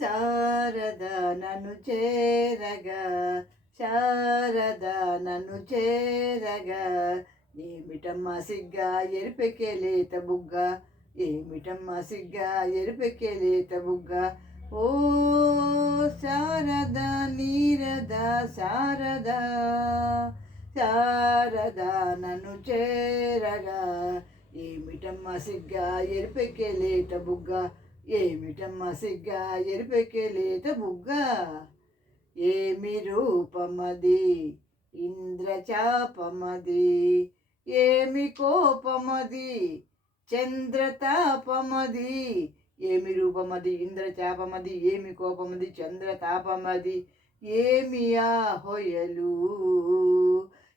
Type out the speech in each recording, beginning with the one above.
శారద నన్ను చేరగా, శారద నన్ను చేరగా, ఏమిటమ్మా సిగ్గా ఎరిపెక్కే లేత బుగ్గ, ఏమిటమ్మా సిగ్గా ఎరిపెక్కే లేత బుగ్గ. ఓ శారద నీరద శారద, శారద నన్ను చేరగా, ఏమిటమ్మా సిగ్గా ఎరిపెక్కే లేత బుగ్గ, ఏమిటమ్మా సిగ్గా ఎరిపెక్కే లేత బుగ్గ. ఏమి రూపమది ఇంద్రచాపమది, ఏమి కోపమది చంద్రతాపమది, ఏమి రూపమది ఇంద్రచాపమది, ఏమి కోపమది చంద్రతాపమది, ఏమి ఆ హొయలు,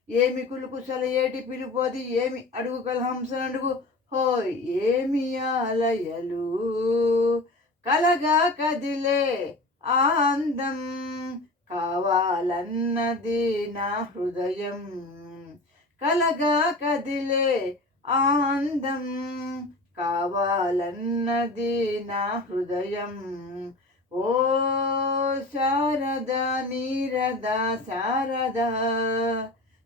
ఏమి కులుకుసల ఏటి పిలుపోది, ఏమి అడుగు కలహంస అడుగు హోయ్, ఏమి ఆలయలు, కలగా కదిలే ఆందం, కావాలన్నది నా హృదయం, కలగా కదిలే ఆందం, కావాలన్నది నా హృదయం. ఓ శారద నీరద శారద,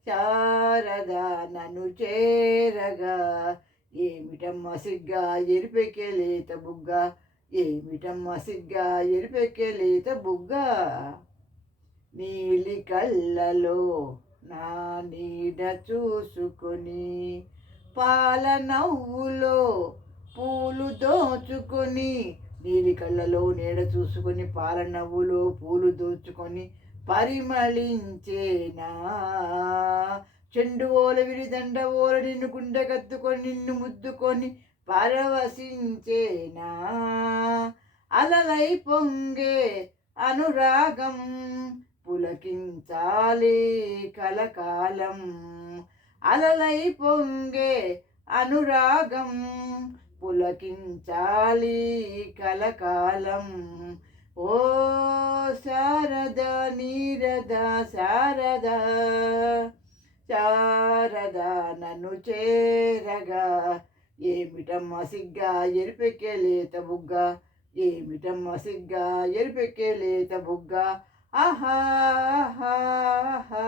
శారద నన్ను చేరగా, ఏమిటమ్మా సిగ్గా ఎరిపెక్కే లేత బుగ్గ, ఏమిటమ్మా సిగ్గా ఎరిపెక్కే లేత బుగ్గ. నీలి కళ్ళలో నా నీడ చూసుకొని, పాల నవ్వులో పూలు దోచుకొని, నీలి కళ్ళలో నీడ చూసుకొని, పాల నవ్వులో పూలు దోచుకొని, పరిమళించేనా చెండు ఓల విరిదండ ఓల, నిన్ను గుండె కత్తుకొని నిన్ను ముద్దుకొని పరవశించేనా, అలలై పొంగే అనురాగం పులకించాలి కలకాలం, అలలై పొంగే అనురాగం పులకించాలి కలకాలం. ఓ శారద నీరద శారద, శారద నన్ను చేరగా, ఏమిటమ్మా సిగ్గా ఎరిపెక్కే లేత బుగ్గ, ఏమిటమ్మా సిగ్గా ఎరిపెక్కే లేత బుగ్గ. ఆహా ఆహా ఆహా